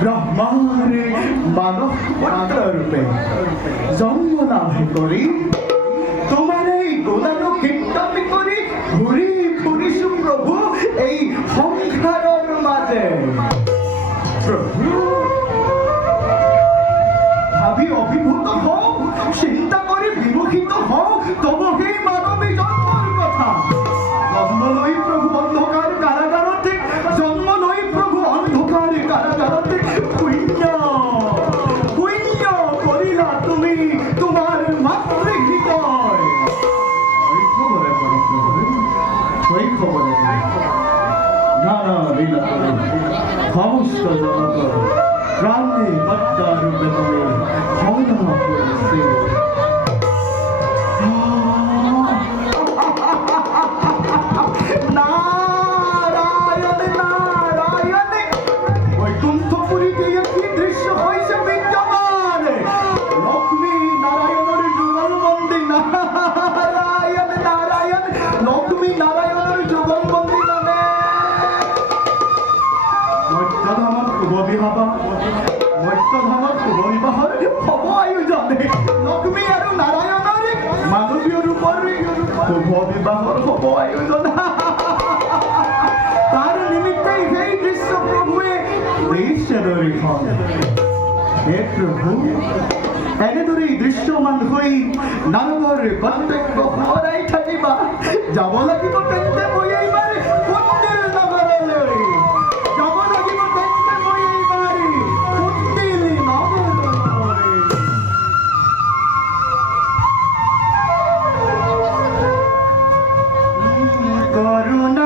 ব্রহ্মার মানব পুত্র রূপে জন্ম লাভ করি তোমার এই গোলানো কীর্তন করি ঘুরি ঘুরি সুপ্রভু এই সংসারের মাঝে। প্রভু ভাবি অভিভূত হও, চিন্তা করে বিমুখিত হও, তবু এই মানবী জন্মের কথা। জন্ম নই প্রভু অন্ধকার কারাগারতে, জন্ম নই প্রভু অন্ধকার কারাগারতে। পুণ্য পুণ্য করিলা তুমি তোমার মাতৃহৃদয়। ওই খবরে পড়ো প্রভু, ওই খবরে নানা লীলা করে সমস্ত জগত প্রাণে পদ্মা রূপে তুমি ভাবনা করেছে। নারায়ণ নারায়ণ বৈকুণ্ঠপুরীতে একটি দৃশ্য হয়েছে বিদ্যমান। লক্ষ্মী নারায়ণের যুগল বন্দী, নারায়ণ নারায়ণ লক্ষ্মী নারায়ণের যুগল বন্দী নামে মত্যধামত শুভবিবাহ, মত্যধামত শুভবিবাহৰ শুভ আয়োজনে লক্ষ্মী আৰু নাৰায়ণৰ মানৱীয় ৰূপৰ শুভ বিবাহৰ শুভ আয়োজন। তাৰ নিমিত্তে সেই দৃশ্য প্ৰভুৱে দৃশ্যদৰ্শন। হে প্ৰভু, এনেদৰে দৃশ্যমান হৈ নাৰদৰ কৰ্তব্য সোঁৱৰাই থাকিবা। যাব লাগিব তেন্তে মই এইবাৰ কুন্দিল নগৰলৈ, যাব লাগিব তেন্তে মই এইবাৰ কুন্দিল নগৰলৈ। করুণা